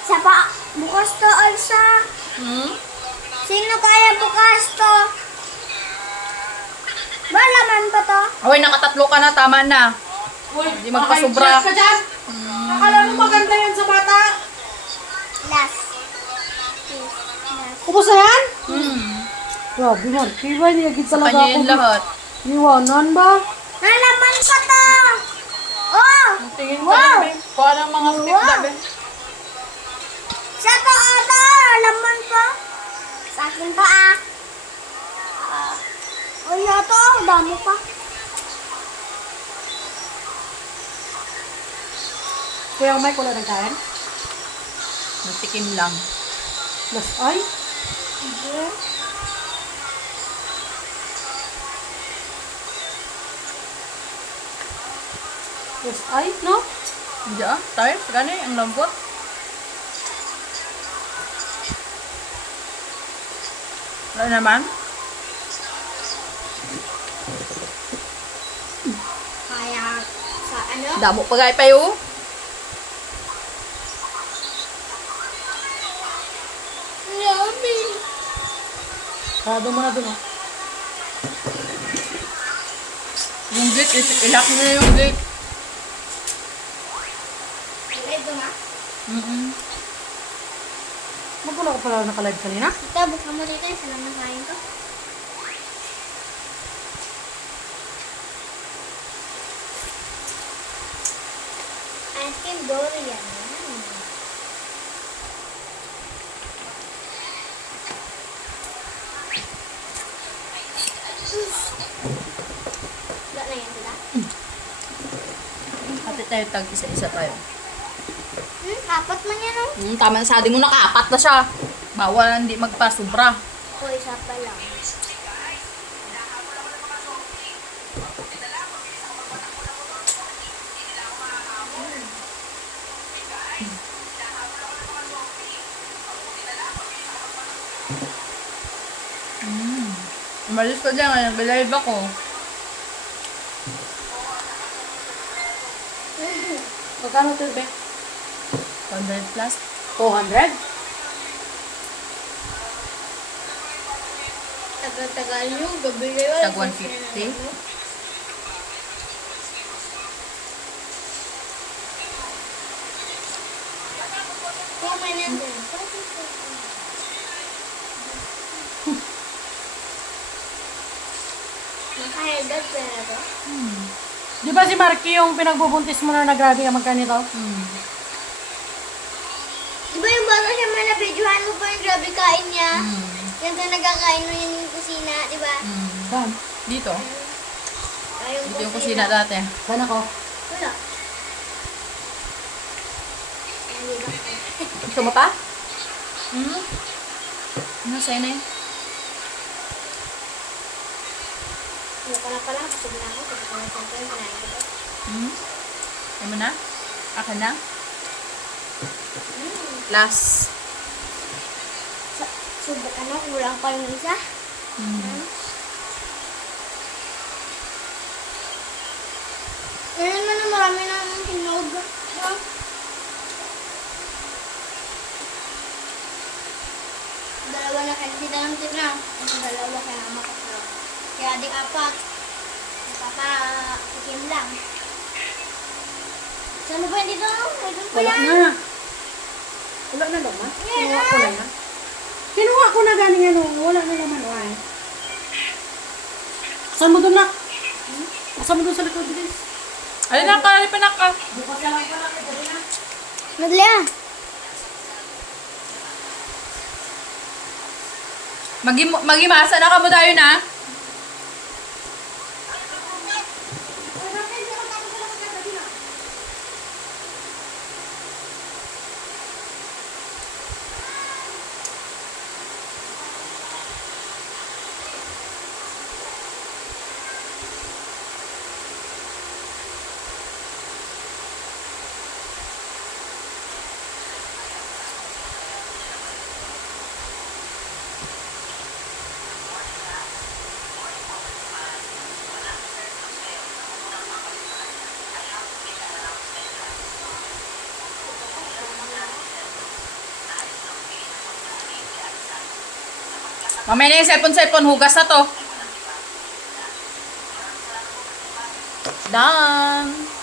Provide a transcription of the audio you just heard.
Sa pa, bukas to, Alsa. Hmm? Sino kaya bukas to? Ba, laman pa to? Hoy, nakatatlo ka na. Tama na. Uy, Hindi magpasobra. ka dyan. Akala mo maganda yan sa bata. Last. Ubus na yan? Hmm. Grabe, Marky. Ba, niyagit Sa talaga kanya ako. yun lahat. Iwanan ba? Nalaman pa to! Oh! Tingin Wow! ka na, parang mga stick Wow! na, be. Sa to, ata! Laman pa! Sa akin to, ah! Ay, ito, dami pa. Kuya, may wala ng kain? Natikim lang. Plus, ay? Plus, ay, no? Hindi ah. Tayo, gano'n ang lambot. Wala naman. Kaya, sa ano? Damo pa gaya pa yun. Yummy! Sarado mo na dun, oh. Yung gate, ilak nyo na yung gate. Ito nga. Magpula ka pala nakalive kanina? Ito, buksan mo dito. Isa lang nakain ko. Ice cream durian. Wala na yan sila. Kapit tayo, tag isa-isa tayo. Apat man yan, oh. Tama na sa ating mo, nakaapat na siya. Bawal na hindi magpasobra. O, isa pa lang. Umalis ka dyan, nag-live ako. Magkano ito, be? 100 plus. 200? Tagal-tagal nyo, gabi kayo. Tag 150. Kung may nandun. Naka-headed pa na to. Di ba si Marky yung pinagbubuntis mo na nagrabe ang magkanito? Di ba yung bago siya man na-videohan mo pa yung grabe kain niya? Yan na nagkakain mo yun yung kusina, di ba? Saan? Dito. Ay, Dito yung kusina dati. Saan ako? Wala. Ay, di ba? Gusto mo pa? Ano, sa'yo na yun? Wala ka na pala, busog na ako. Kasi kung saan ko yung kinain ko to. Ayaw mo na? Akin na? Last. Subok ano, kulang pa yung isa. Ngayon na marami na hinog. Ha? Dalawa na kasi lang tira. Ang dalawa kaya makapro. Kaya di apat. Nakaka-ikim lang. Saan ba dito? Pwede pa Wala yan. na. Wala na laman? Kinuha ko na yan. Kinuha ko na galing ano. Wala na laman. Why? Saan mo doon na? Saan mo doon sa likod, guys? Alin na ka, alin pa na ka. Bukas na lang pala. Dali na. Madali ah. Magimasa na ka mo tayo na. Mamaya na yung cellphone, hugas na to. Done.